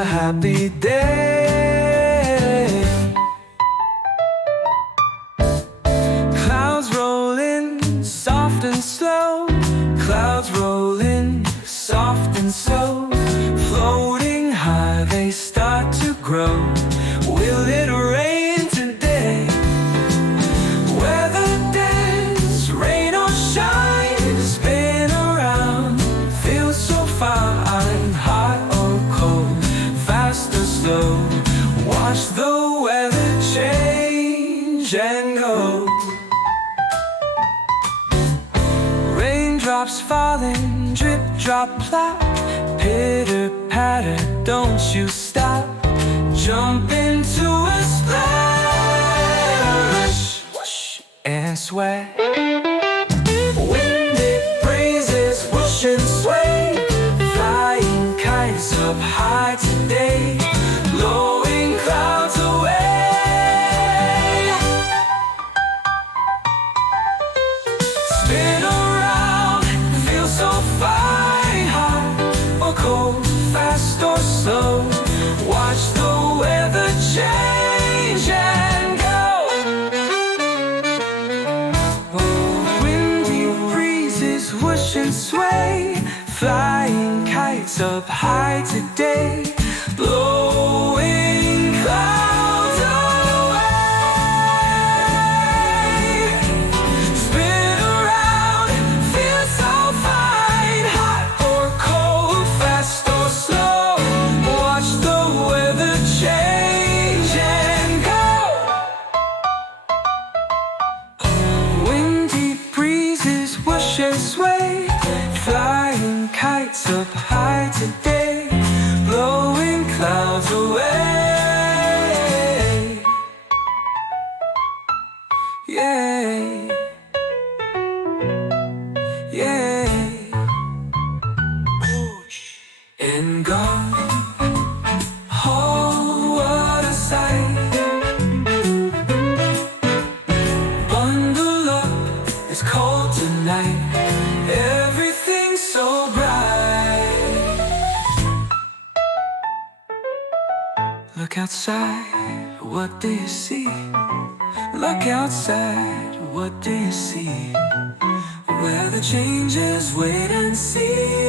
a happy day. Clouds roll in, soft and slow. Clouds roll in, soft and slow. Floating high, they start to grow. Will it rain today? Weather dance, rain or shine. Spin around, feel so fine. Hot or cold, fast or slow. Watch the weather change and go. Raindrops falling, drip, drop, plop. Pitter, patter, don't you stop. Jump into a splash, whoosh, and sweat. Windy breezes, whoosh and sway. Flying kites up high today, blowing clouds away. Spin around, feel so fine. Hot or cold, fast or slow. Watch the weather change and go. Windy breezes, whoosh and sway. Flying kites up high today, blowing clouds away. Spin around, feel so fine. Hot or cold, fast or slow. Watch the weather change and go. Windy breezes, whoosh and sway. Flying kites up high today, blowing clouds away. Yeah, yeah. And gone. Oh, what a sight. Bundle up, it's cold tonight. Everything's so bright. Look outside, what do you see? Look outside, what do you see? Weather changes, wait and see.